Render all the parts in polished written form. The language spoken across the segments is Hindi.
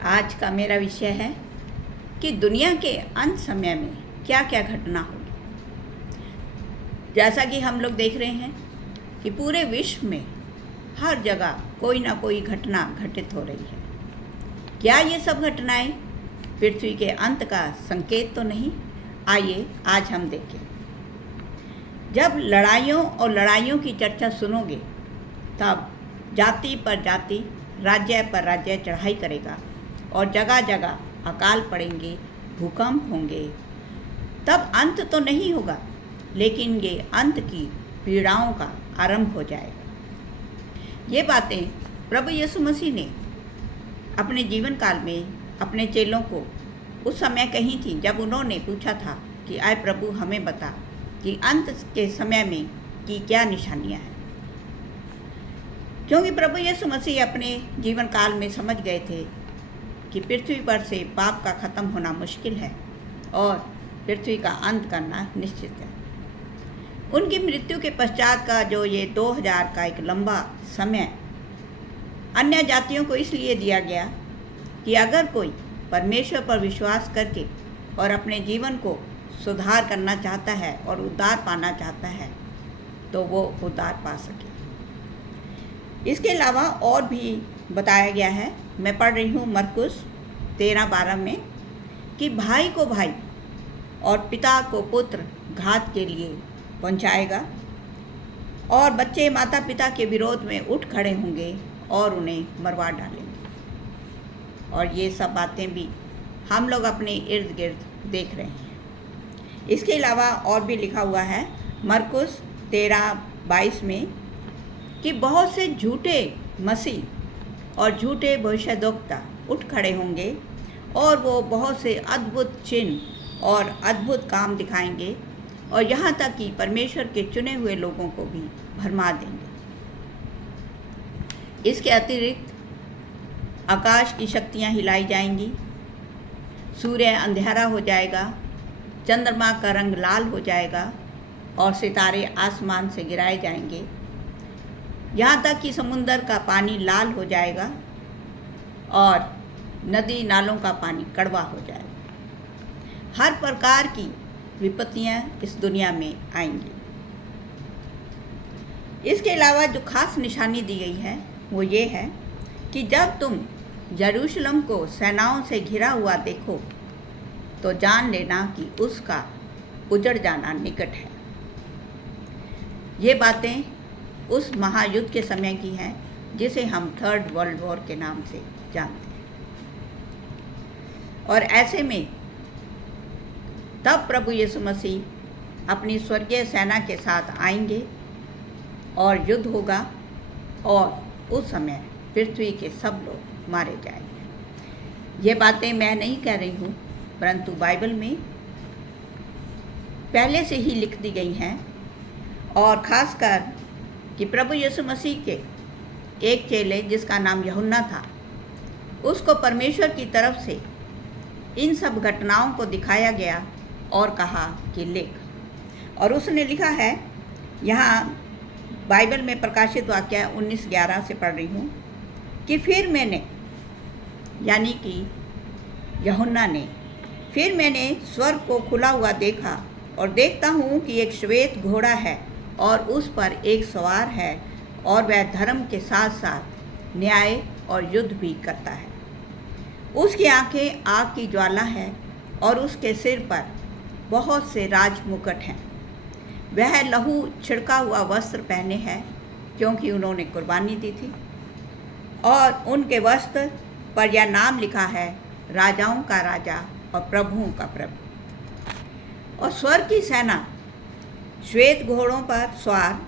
आज का मेरा विषय है कि दुनिया के अंत समय में क्या क्या घटना होगी। जैसा कि हम लोग देख रहे हैं कि पूरे विश्व में हर जगह कोई ना कोई घटना घटित हो रही है। क्या ये सब घटनाएं पृथ्वी के अंत का संकेत तो नहीं? आइए आज हम देखें। जब लड़ाइयों की चर्चा सुनोगे तब जाति पर जाति, राज्य पर राज्य चढ़ाई करेगा और जगह जगह अकाल पड़ेंगे, भूकंप होंगे। तब अंत तो नहीं होगा, लेकिन ये अंत की पीड़ाओं का आरंभ हो जाएगा। ये बातें प्रभु यीशु मसीह ने अपने जीवन काल में अपने चेलों को उस समय कही थी जब उन्होंने पूछा था कि आए प्रभु हमें बता कि अंत के समय में की क्या निशानियां हैं। क्योंकि प्रभु यीशु मसीह अपने जीवन काल में समझ गए थे कि पृथ्वी पर से पाप का ख़त्म होना मुश्किल है और पृथ्वी का अंत करना निश्चित है। उनकी मृत्यु के पश्चात का जो ये 2000 का एक लंबा समय अन्य जातियों को इसलिए दिया गया कि अगर कोई परमेश्वर पर विश्वास करके और अपने जीवन को सुधार करना चाहता है और उद्धार पाना चाहता है तो वो उद्धार पा सके। इसके अलावा और भी बताया गया है। मैं पढ़ रही हूँ मरकुस 13:12 में कि भाई को भाई और पिता को पुत्र घात के लिए पहुँचाएगा और बच्चे माता पिता के विरोध में उठ खड़े होंगे और उन्हें मरवा डालेंगे। और ये सब बातें भी हम लोग अपने इर्द गिर्द देख रहे हैं। इसके अलावा और भी लिखा हुआ है मरकुस 13:22 में कि बहुत से झूठे मसीह और झूठे भविष्यद्वक्ता उठ खड़े होंगे और वो बहुत से अद्भुत चिन्ह और अद्भुत काम दिखाएंगे और यहाँ तक कि परमेश्वर के चुने हुए लोगों को भी भरमा देंगे। इसके अतिरिक्त आकाश की शक्तियाँ हिलाई जाएंगी, सूर्य अंधेरा हो जाएगा, चंद्रमा का रंग लाल हो जाएगा और सितारे आसमान से गिराए जाएंगे। यहाँ तक कि समुंदर का पानी लाल हो जाएगा और नदी नालों का पानी कड़वा हो जाएगा। हर प्रकार की विपत्तियाँ इस दुनिया में आएंगी। इसके अलावा जो खास निशानी दी गई है वो ये है कि जब तुम यरूशलेम को सेनाओं से घिरा हुआ देखो तो जान लेना कि उसका उजड़ जाना निकट है। ये बातें उस महायुद्ध के समय की हैं जिसे हम 3rd वर्ल्ड वॉर के नाम से जानते हैं। और ऐसे में तब प्रभु यीशु मसीह अपनी स्वर्गीय सेना के साथ आएंगे और युद्ध होगा और उस समय पृथ्वी के सब लोग मारे जाएंगे। ये बातें मैं नहीं कह रही हूँ, परंतु बाइबल में पहले से ही लिख दी गई हैं। और ख़ासकर कि प्रभु यीशु मसीह के एक चेले जिसका नाम यूहन्ना था, उसको परमेश्वर की तरफ से इन सब घटनाओं को दिखाया गया और कहा कि लिख। और उसने लिखा है, यहाँ बाइबल में प्रकाशित वाक्य 19:11 से पढ़ रही हूँ कि फिर मैंने, यानी कि यूहन्ना ने, फिर मैंने स्वर्ग को खुला हुआ देखा और देखता हूँ कि एक श्वेत घोड़ा है और उस पर एक सवार है और वह धर्म के साथ साथ न्याय और युद्ध भी करता है। उसकी आंखें आग की ज्वाला है और उसके सिर पर बहुत से राज मुकुट हैं। वह लहू छिड़का हुआ वस्त्र पहने है क्योंकि उन्होंने कुर्बानी दी थी और उनके वस्त्र पर यह नाम लिखा है, राजाओं का राजा और प्रभुओं का प्रभु। और स्वर्ग की सेना श्वेत घोड़ों पर सवार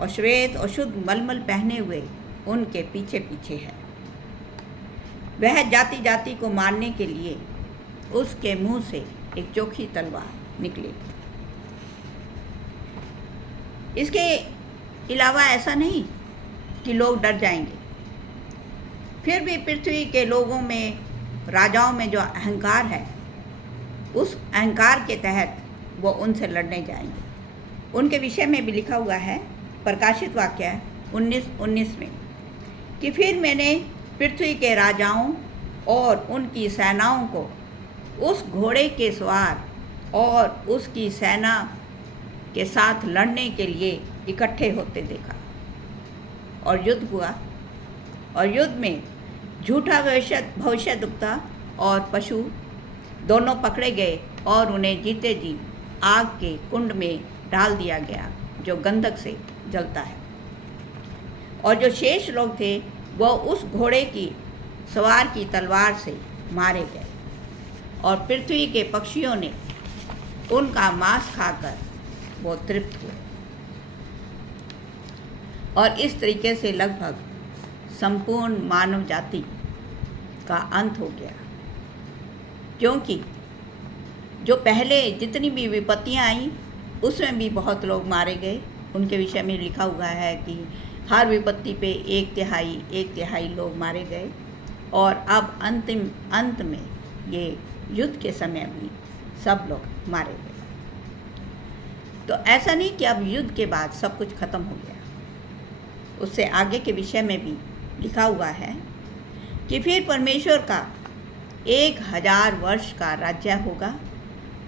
और श्वेत और शुद्ध मलमल पहने हुए उनके पीछे पीछे है। वह जाति जाति को मारने के लिए उसके मुंह से एक चोखी तलवार निकलेगी। इसके अलावा ऐसा नहीं कि लोग डर जाएंगे, फिर भी पृथ्वी के लोगों में, राजाओं में जो अहंकार है, उस अहंकार के तहत वो उनसे लड़ने जाएंगे। उनके विषय में भी लिखा हुआ है प्रकाशित वाक्य 19:19 में कि फिर मैंने पृथ्वी के राजाओं और उनकी सेनाओं को उस घोड़े के सवार और उसकी सेना के साथ लड़ने के लिए इकट्ठे होते देखा। और युद्ध हुआ, और युद्ध में झूठा भविष्यद्वक्ता और पशु दोनों पकड़े गए और उन्हें जीते जी आग के कुंड में डाल दिया गया जो गंधक से जलता है। और जो शेष लोग थे वो उस घोड़े की सवार की तलवार से मारे गए, और पृथ्वी के पक्षियों ने उनका मांस खाकर वो तृप्त हुए। और इस तरीके से लगभग संपूर्ण मानव जाति का अंत हो गया, क्योंकि जो पहले जितनी भी विपत्तियां आई उसमें भी बहुत लोग मारे गए। उनके विषय में लिखा हुआ है कि हर विपत्ति पे एक तिहाई लोग मारे गए। और अब अंत में ये युद्ध के समय भी सब लोग मारे गए। तो ऐसा नहीं कि अब युद्ध के बाद सब कुछ खत्म हो गया। उससे आगे के विषय में भी लिखा हुआ है कि फिर परमेश्वर का 1000 वर्ष का राज्य होगा,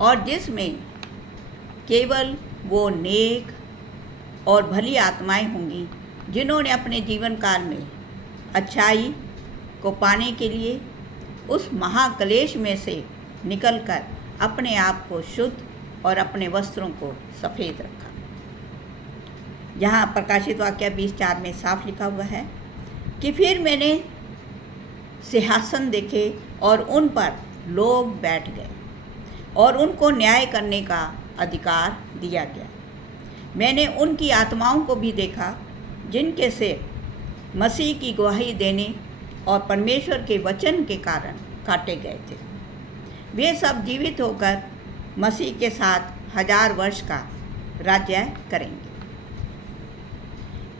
और जिसमें केवल वो नेक और भली आत्माएं होंगी जिन्होंने अपने जीवन काल में अच्छाई को पाने के लिए उस महाक्लेश में से निकलकर अपने आप को शुद्ध और अपने वस्त्रों को सफ़ेद रखा। यहाँ प्रकाशित वाक्य 20:4 में साफ लिखा हुआ है कि फिर मैंने सिंहासन देखे और उन पर लोग बैठ गए और उनको न्याय करने का अधिकार दिया गया। मैंने उनकी आत्माओं को भी देखा जिनके सिर मसीह की गवाही देने और परमेश्वर के वचन के कारण काटे गए थे। वे सब जीवित होकर मसीह के साथ 1000 वर्ष का राज्य करेंगे।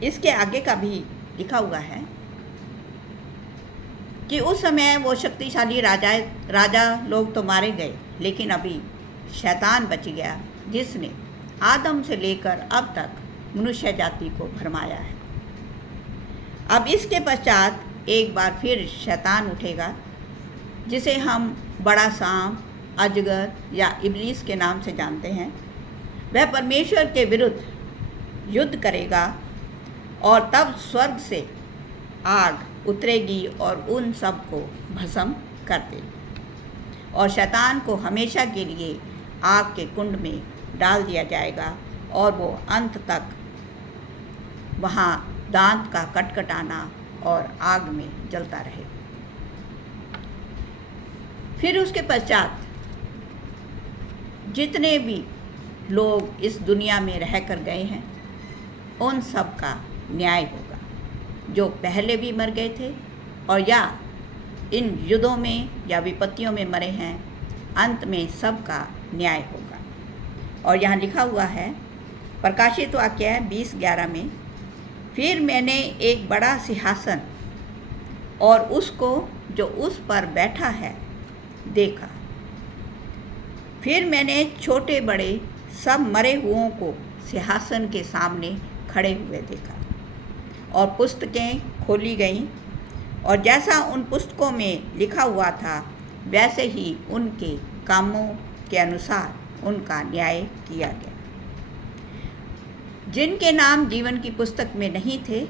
इसके आगे का भी लिखा हुआ है कि उस समय वो शक्तिशाली राजा लोग तो मारे गए, लेकिन अभी शैतान बच गया जिसने आदम से लेकर अब तक मनुष्य जाति को भरमाया है। अब इसके पश्चात एक बार फिर शैतान उठेगा, जिसे हम बड़ा सांप, अजगर या इब्लीस के नाम से जानते हैं। वह परमेश्वर के विरुद्ध युद्ध करेगा और तब स्वर्ग से आग उतरेगी और उन सब को भस्म कर देगी, और शैतान को हमेशा के लिए आग के कुंड में डाल दिया जाएगा और वो अंत तक वहाँ दांत का कटकटाना और आग में जलता रहे। फिर उसके पश्चात जितने भी लोग इस दुनिया में रह कर गए हैं उन सब का न्याय होगा, जो पहले भी मर गए थे और या इन युद्धों में या विपत्तियों में मरे हैं। अंत में सब का न्याय होगा। और यहाँ लिखा हुआ है प्रकाशित वाक्य 20:11 में, फिर मैंने एक बड़ा सिंहासन और उसको जो उस पर बैठा है देखा। फिर मैंने छोटे बड़े सब मरे हुओं को सिंहासन के सामने खड़े हुए देखा, और पुस्तकें खोली गईं, और जैसा उन पुस्तकों में लिखा हुआ था वैसे ही उनके कामों के अनुसार उनका न्याय किया गया। जिनके नाम जीवन की पुस्तक में नहीं थे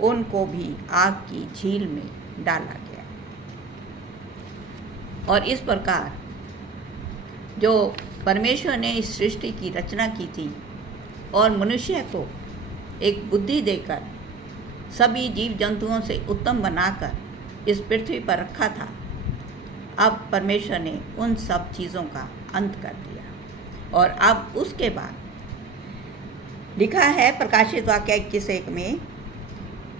उनको भी आग की झील में डाला गया। और इस प्रकार जो परमेश्वर ने इस सृष्टि की रचना की थी और मनुष्य को एक बुद्धि देकर सभी जीव जंतुओं से उत्तम बनाकर इस पृथ्वी पर रखा था, अब परमेश्वर ने उन सब चीज़ों का अंत कर दिया। और अब उसके बाद लिखा है प्रकाशित वाक्य 21:1 में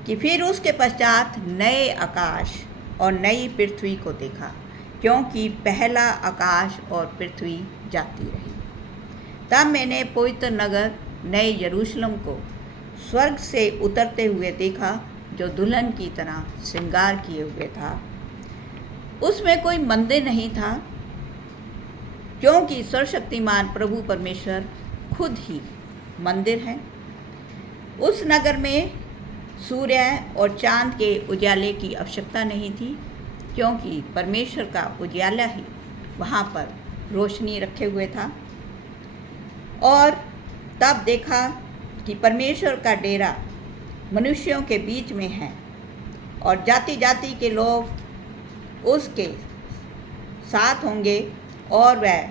कि फिर उसके पश्चात नए आकाश और नई पृथ्वी को देखा, क्योंकि पहला आकाश और पृथ्वी जाती रही। तब मैंने पवित्र नगर नए यरूशलेम को स्वर्ग से उतरते हुए देखा, जो दुल्हन की तरह श्रृंगार किए हुए था। उसमें कोई मंदिर नहीं था, क्योंकि सर्वशक्तिमान प्रभु परमेश्वर खुद ही मंदिर है। उस नगर में सूर्य और चांद के उजाले की आवश्यकता नहीं थी, क्योंकि परमेश्वर का उजियाला ही वहाँ पर रोशनी रखे हुए था। और तब देखा कि परमेश्वर का डेरा मनुष्यों के बीच में है और जाति जाति के लोग उसके साथ होंगे और वह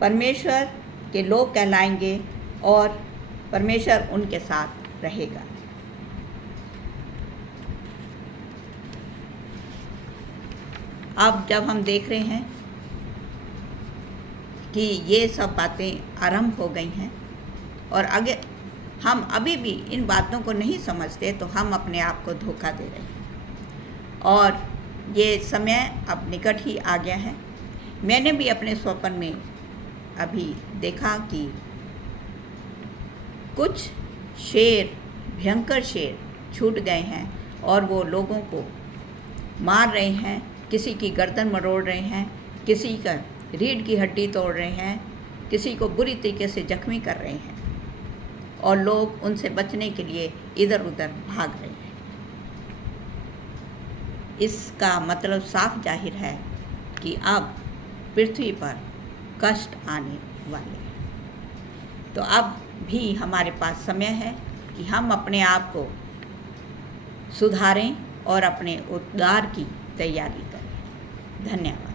परमेश्वर के लोग कहलाएंगे और परमेश्वर उनके साथ रहेगा। अब जब हम देख रहे हैं कि ये सब बातें आरंभ हो गई हैं और अगर हम अभी भी इन बातों को नहीं समझते तो हम अपने आप को धोखा दे रहे हैं। और ये समय अब निकट ही आ गया है। मैंने भी अपने स्वप्न में अभी देखा कि कुछ शेर, भयंकर शेर छूट गए हैं और वो लोगों को मार रहे हैं, किसी की गर्दन मरोड़ रहे हैं, किसी का रीढ़ की हड्डी तोड़ रहे हैं, किसी को बुरी तरीके से जख्मी कर रहे हैं और लोग उनसे बचने के लिए इधर उधर भाग रहे हैं। इसका मतलब साफ जाहिर है कि अब पृथ्वी पर कष्ट आने वाले हैं। तो अब भी हमारे पास समय है कि हम अपने आप को सुधारें और अपने उद्धार की तैयारी करें। धन्यवाद।